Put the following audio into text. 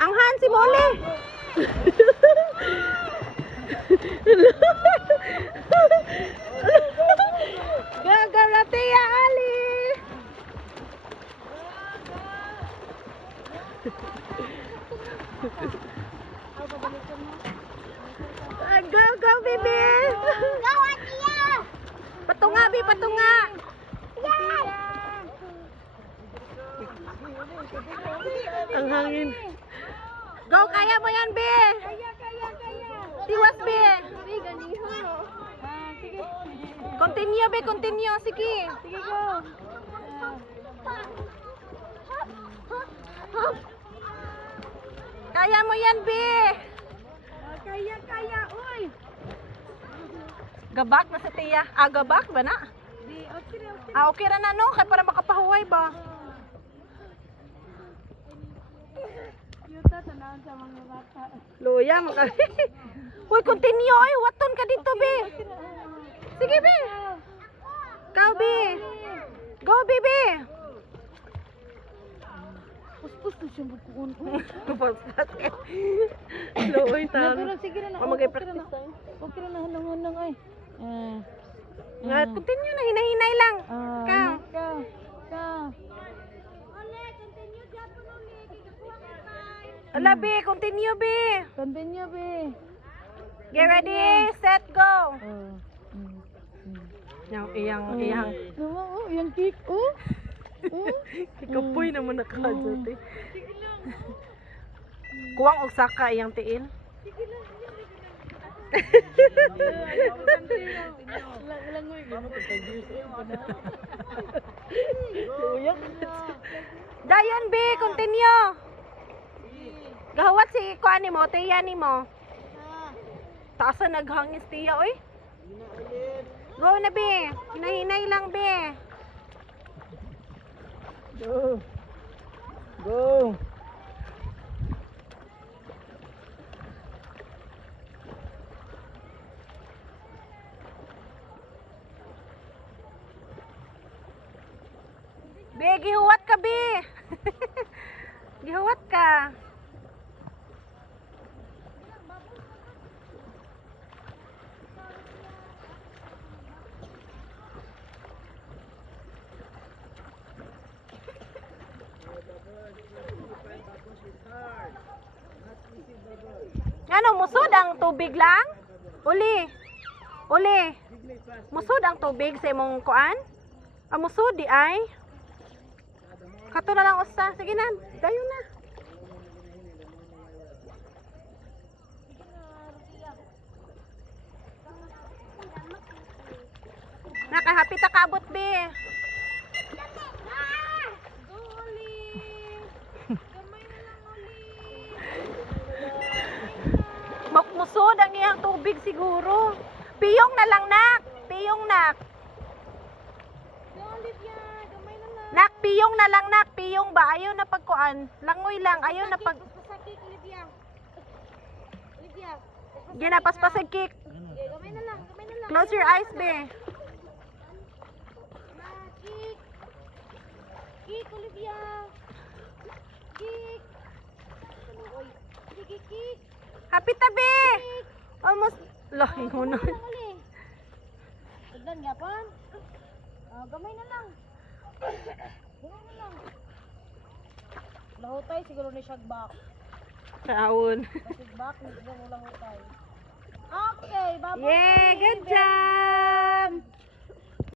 Ang Han si Molly. Gagarate ya Ali. Go, go, baby. Go, Atia! Patunga, bi, patunga. Yan! Ang hangin. Go, kaya mo yan, bi. Kaya. Tiwas, bi. Sige, ganiho. Sige. Continue, bi, continue. Sige. Sige, go. Kaya mo yan, bi. Kaya, uy. Gabak na sa tiya. Ah, gabak ba na? Di, okay. Ah, okay ra na, no? Kaya para makapahuway ba? Yuta, tanawan sa mga bata. Luya, maka... Uy, continue, oy. Waton ka dito, bi. Sige, bi. Kau, bi. Go, bibi. Puspus na siya bukuon. Paspas ka. Luoy, Pero talo. sige na. Mamagay-practice tayo. Okay na, hanang-hanang ay. Nga, continue na. Hinahinay lang. Kau. Ka. Ala, bi. Continue, bi. Continue, be. Get ready, set, go. Iyang. Nawa, yung cake, oh. Ikapoy naman nakadyote. Kuwang og saka iyang tiil. Dayon, bi, continue. Gahawat si kuan nimo, tiya nimo. Taas na naghangis tiya, oy. Go na, bi. Hinahinay lang, bi. Go. Bi, gihuwat ka, bi. Gihuwat ka. Ano, musod ang tubig lang? Uli. Musod ang tubig sa imong kuan? Ang musod di ay? Kato na lang usa. Sige na, dayon na. Nakahapit ta kabot, be. Musod ang iyang tubig siguro. Piyong na lang, nak. Piyong, nak. Nak, piyong na lang, nak. Piyong ba? Ayaw na pagkuan. Langoy lang. Ayaw na pag... Ginapaspas ang kick. Close your eyes, be. Kik, Olivia. Kik. Sige, kik. Happy tabi. Almost. Laking hunan. Tagdan yapon. Gamay na lang. Lahutay siguro ni Shagbak. Kaawon. Shagbak ni siguro lang hutay. Okay, bye-bye. Yay!